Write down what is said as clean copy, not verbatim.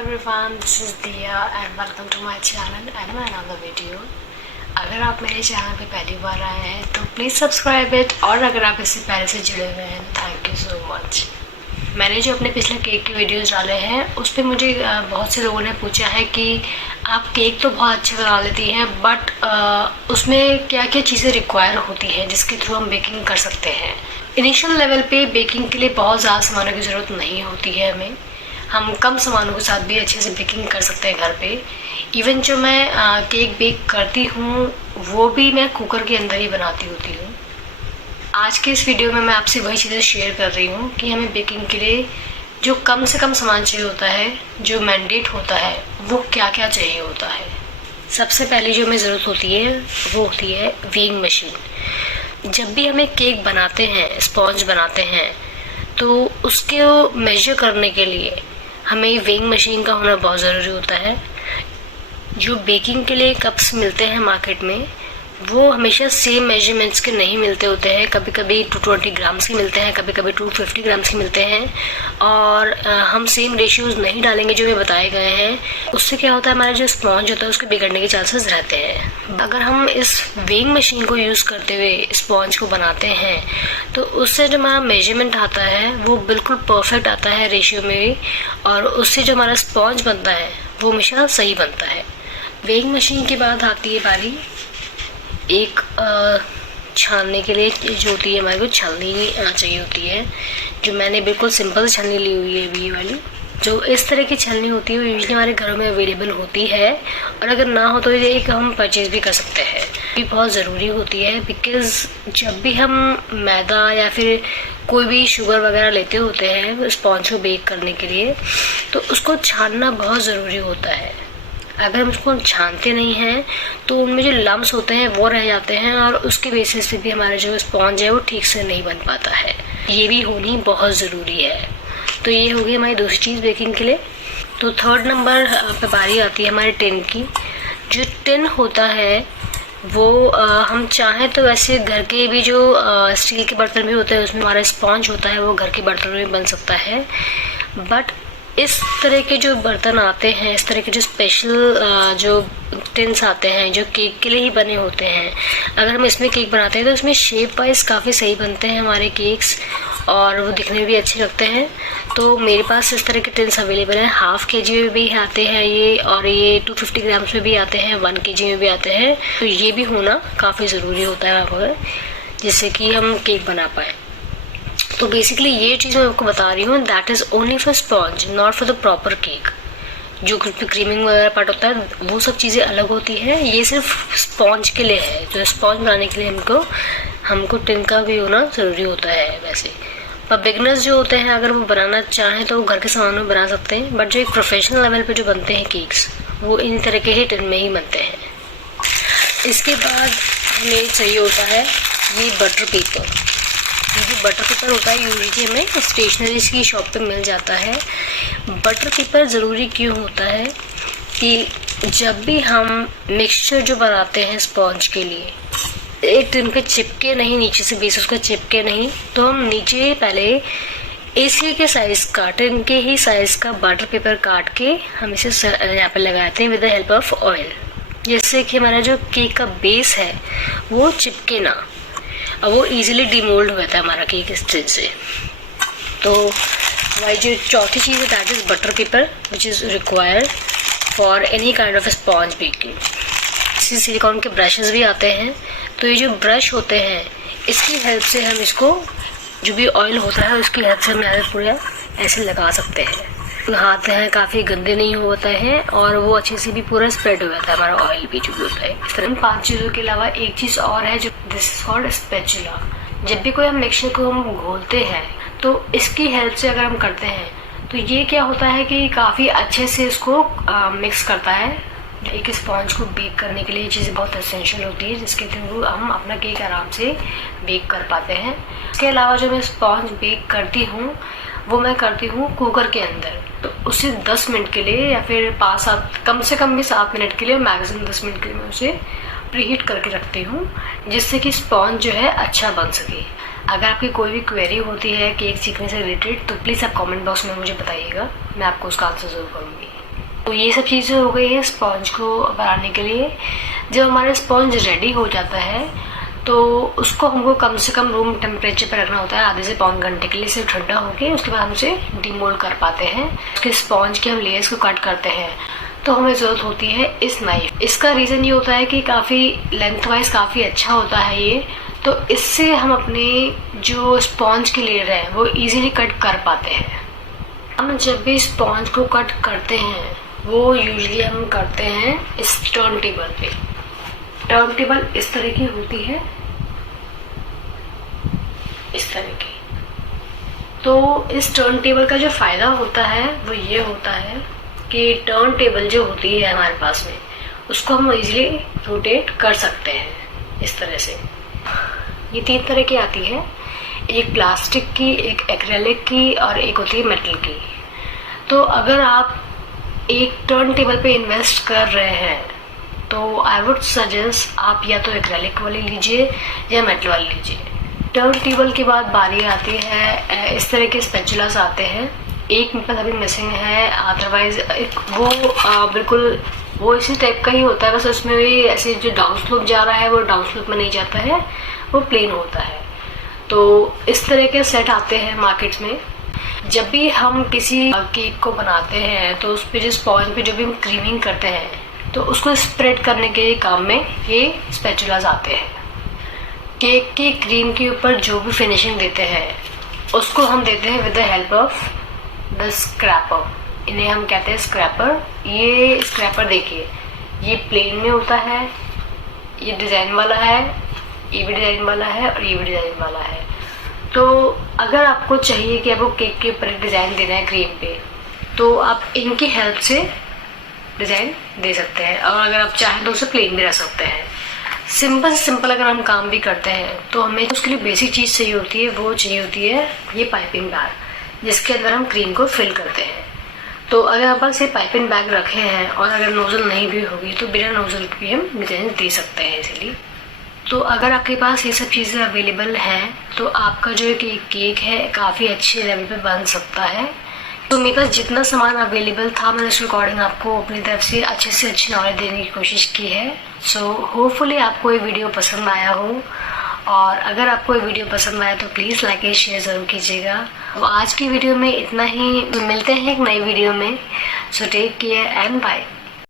everyone, this is Dia and welcome to my channel and my another video। अगर आप मेरे channel पे पहली बार आए हैं तो प्लीज़ सब्सक्राइब इट, और अगर आप इससे पहले से जुड़े हुए हैं थैंक यू सो मच। मैंने जो अपने पिछले केक के वीडियोस डाले हैं उस पर मुझे बहुत से लोगों ने पूछा है कि आप केक तो बहुत अच्छे बना लेती हैं बट उसमें क्या क्या चीज़ें रिक्वायर होती हैं जिसके थ्रू हम बेकिंग कर सकते हैं। इनिशियल लेवल पे बेकिंग के लिए बहुत ज़्यादा सामानों की ज़रूरत नहीं होती है हमें, हम कम सामानों के साथ भी अच्छे से बेकिंग कर सकते हैं घर पे। इवन जो मैं केक बेक करती हूँ वो भी मैं कुकर के अंदर ही बनाती होती हूँ। आज के इस वीडियो में मैं आपसे वही चीज़ें शेयर कर रही हूँ कि हमें बेकिंग के लिए जो कम से कम सामान चाहिए होता है, जो मैंडेट होता है, वो क्या क्या चाहिए होता है। सबसे पहले जो हमें ज़रूरत होती है वो होती है वेइंग मशीन। जब भी हमें केक बनाते हैं, स्पॉन्ज बनाते हैं, तो उसके मेजर करने के लिए हमें वेइंग मशीन का होना बहुत ज़रूरी होता है। जो बेकिंग के लिए कप्स मिलते हैं मार्केट में वो हमेशा सेम मेजरमेंट्स के नहीं मिलते होते हैं। कभी कभी 220 ग्राम्स के मिलते हैं, कभी कभी 250 ग्राम्स के मिलते हैं, और हम सेम रेशियोज नहीं डालेंगे जो हमें बताए गए हैं। उससे क्या होता है, हमारा जो स्पॉन्ज होता है उसके बिगड़ने के चांसेस रहते हैं। अगर हम इस वेइंग मशीन को यूज़ करते हुए स्पॉन्ज को बनाते हैं तो उससे जो हमारा मेजरमेंट आता है वो बिल्कुल परफेक्ट आता है रेशियो में भी, और उससे जो हमारा स्पॉन्ज बनता है वो हमेशा सही बनता है। वेइंग मशीन के बाद आती है बारी एक छानने के लिए, जो होती है हमारे को छलनी चाहिए होती है, जो मैंने बिल्कुल सिंपल छलनी ली हुई है अभी ये वाली। जो इस तरह की छलनी होती है वो यूजली हमारे घरों में अवेलेबल होती है, और अगर ना हो तो ये हम परचेज भी कर सकते हैं। ये बहुत ज़रूरी होती है बिकॉज़ जब भी हम मैदा या फिर कोई भी शुगर वगैरह लेते होते हैं स्पॉन्ज को बेक करने के लिए, तो उसको छानना बहुत ज़रूरी होता है। अगर हम उसको छानते नहीं हैं तो उनमें जो लम्स होते हैं वो रह जाते हैं, और उसके बेसिस पे भी हमारा जो स्पॉन्ज है वो ठीक से नहीं बन पाता है। ये भी होनी बहुत ज़रूरी है। तो ये हो गई हमारी दूसरी चीज़ बेकिंग के लिए। तो थर्ड नंबर पे बारी आती है हमारे टिन की। जो टिन होता है वो हम चाहें तो वैसे घर के भी जो स्टील के बर्तन भी होते हैं उसमें हमारा स्पॉन्ज होता है वो घर के बर्तनों में बन सकता है। बट इस तरह के जो बर्तन आते हैं, इस तरह के जो स्पेशल जो टिन्स आते हैं जो केक के लिए ही बने होते हैं, अगर हम इसमें केक बनाते हैं तो उसमें शेप वाइज काफ़ी सही बनते हैं हमारे केक्स, और वो दिखने में भी अच्छे लगते हैं। तो मेरे पास इस तरह के टिन्स अवेलेबल हैं। हाफ kg में भी आते हैं ये, और ये 250 ग्राम्स में भी आते हैं, 1 kg में भी आते हैं। तो ये भी होना काफ़ी ज़रूरी होता है वहाँ पर, जिससे कि हम केक बना पाएँ। तो बेसिकली ये चीज़ मैं आपको बता रही हूँ, that is only for sponge, not for the proper cake. जो क्रीमिंग वगैरह पार्ट होता है वो सब चीज़ें अलग होती है, ये सिर्फ स्पॉन्ज के लिए है। जो स्पॉन्ज बनाने के लिए हमको टिन का भी होना ज़रूरी होता है वैसे। पर बिगनर्स जो होते हैं अगर वो बनाना चाहें तो वो घर के सामान में बना सकते हैं, बट जो एक प्रोफेशनल लेवल पे जो बनते हैं केक्स वो इन तरह के ही टिन में ही बनते हैं। इसके बाद हमें चाहिए होता है ये बटर पेपर। ये जो बटर पेपर होता है यूजली हमें स्टेशनरी की शॉप पे मिल जाता है। बटर पेपर ज़रूरी क्यों होता है कि जब भी हम मिक्सचर जो बनाते हैं स्पॉन्ज के लिए, एक टिन पे चिपके नहीं, नीचे से बेस उसका चिपके नहीं, तो हम नीचे पहले इसी के साइज़ का, टिन के ही साइज़ का बटर पेपर काट के हम इसे यहाँ पे लगाते हैं with the help of oil, जिससे कि हमारा जो केक का बेस है वो चिपके ना, और वो इजीली डिमोल्ड होता है हमारा केक इस टिन से। तो हमारी जो चौथी चीज़ है that is butter paper which is required for any kind of sponge baking. इसी सिलिकॉन के ब्रशेस भी आते हैं, तो ये जो ब्रश होते हैं इसकी हेल्प से हम इसको, जो भी ऑयल होता है उसकी हेल्प से हम पूरा ऐसे लगा सकते हैं। हाथ हैं काफ़ी गंदे नहीं होता है, और वो अच्छे से भी पूरा स्प्रेड हो जाता है हमारा ऑयल भी जो भी होता है। इस तरह इन 5 चीज़ों के अलावा एक चीज़ और है जो दिस इज कॉल्ड स्पैचुला। जब भी कोई हम मिक्सचर को हम घोलते हैं तो इसकी हेल्प से अगर हम करते हैं तो ये क्या होता है कि काफ़ी अच्छे से इसको मिक्स करता है। एक स्पॉन्ज को बेक करने के लिए ये चीज़ बहुत एसेंशियल होती है, जिसके थ्रू हम अपना केक आराम से बेक कर पाते हैं। इसके अलावा जो मैं स्पॉन्ज बेक करती हूँ वो मैं करती हूँ कुकर के अंदर, तो उसे 10 मिनट के लिए या फिर 5-7, कम से कम भी 7 मिनट के लिए, मैक्सिमम 10 मिनट के लिए मैं उसे प्रीहीट करके रखती हूँ, जिससे कि स्पॉन्ज जो है अच्छा बन सके। अगर आपकी कोई भी क्वेरी होती है केक सीखने से रिलेटेड तो प्लीज़ आप कमेंट बॉक्स में मुझे बताइएगा, मैं आपको उसका आंसर ज़रूर करूँगी। तो ये सब चीज़ें हो गई है स्पॉन्ज को बनाने के लिए। जब हमारा स्पॉन्ज रेडी हो जाता है तो उसको हमको कम से कम रूम टेम्परेचर पर रखना होता है आधे से पौन घंटे के लिए, सिर्फ ठंडा होके उसके बाद हम उसे डीमोल्ड कर पाते हैं। उसके स्पॉन्ज के हम लेयर्स को कट करते हैं तो हमें ज़रूरत होती है इस नाइफ। इसका रीज़न ये होता है कि काफ़ी लेंथ वाइज काफ़ी अच्छा होता है ये, तो इससे हम अपने जो स्पॉन्ज के लेयर है वो इजीली कट कर पाते हैं। हम जब भी स्पॉन्ज को कट करते हैं वो यूजुअली हम करते हैं इस टर्न टेबल पे। टर्न टेबल इस तरह की होती है, इस तरह की। तो इस टर्न टेबल का जो फ़ायदा होता है वो ये होता है कि टर्न टेबल जो होती है हमारे पास में उसको हम इजीली रोटेट कर सकते हैं इस तरह से। ये 3 तरह की आती है, एक प्लास्टिक की, एक एक्रेलिक की और एक होती है मेटल की। तो अगर आप एक टर्न टेबल पे इन्वेस्ट कर रहे हैं तो आई वुड सजेस्ट आप या तो एक्रेलिक वाली लीजिए या मेटल वाली लीजिए। टर्न टेबल के बाद बारी आती है इस तरह के स्पैचुलास आते हैं। एक मेरे पास अभी मिसिंग है, अदरवाइज एक वो बिल्कुल वो इसी टाइप का ही होता है, बस उसमें भी ऐसे जो डाउन स्लोप जा रहा है वो डाउन स्लोप में नहीं जाता है, वो प्लेन होता है। तो इस तरह के सेट आते हैं मार्केट में। जब भी हम किसी केक को बनाते हैं तो उस पर जो स्पॉन्ज पे जो भी हम क्रीमिंग करते हैं तो उसको स्प्रेड करने के काम में ये स्पैचुलास आते हैं। केक की क्रीम के ऊपर जो भी फिनिशिंग देते हैं उसको हम देते हैं with the help of the scraper. इन्हें हम कहते हैं स्क्रैपर। ये स्क्रैपर देखिए, ये प्लेन में होता है, ये डिज़ाइन वाला है, ये भी डिज़ाइन वाला है और ये भी डिज़ाइन वाला है। तो अगर आपको चाहिए कि आपको केक के ऊपर डिज़ाइन देना है क्रीम पे तो आप इनकी हेल्प से डिज़ाइन दे सकते हैं, और अगर आप चाहें तो उसे प्लेन भी रख सकते हैं। सिंपल से सिंपल अगर हम काम भी करते हैं तो हमें उसके लिए बेसिक चीज़ चाहिए होती है, वो चाहिए होती है ये पाइपिंग बैग जिसके अंदर हम क्रीम को फिल करते हैं। तो अगर आप पास ये पाइपिंग बैग रखे हैं और अगर नोज़ल नहीं भी होगी तो बिना नोज़ल भी हम डिज़ाइन दे सकते हैं इजीली। तो अगर आपके पास ये सब चीज़ें अवेलेबल हैं तो आपका जो केक है काफ़ी अच्छे लेवल पे बन सकता है। तो मेरे पास जितना सामान अवेलेबल था मैंने उसके अकॉर्डिंग आपको अपनी तरफ से अच्छी नॉलेज देने की कोशिश की है। सो होपफुली आपको ये वीडियो पसंद आया हो, और अगर आपको ये वीडियो पसंद आया तो प्लीज़ लाइक एंड शेयर ज़रूर कीजिएगा। तो आज की वीडियो में इतना ही, मिलते हैं एक नई वीडियो में। So take care and bye.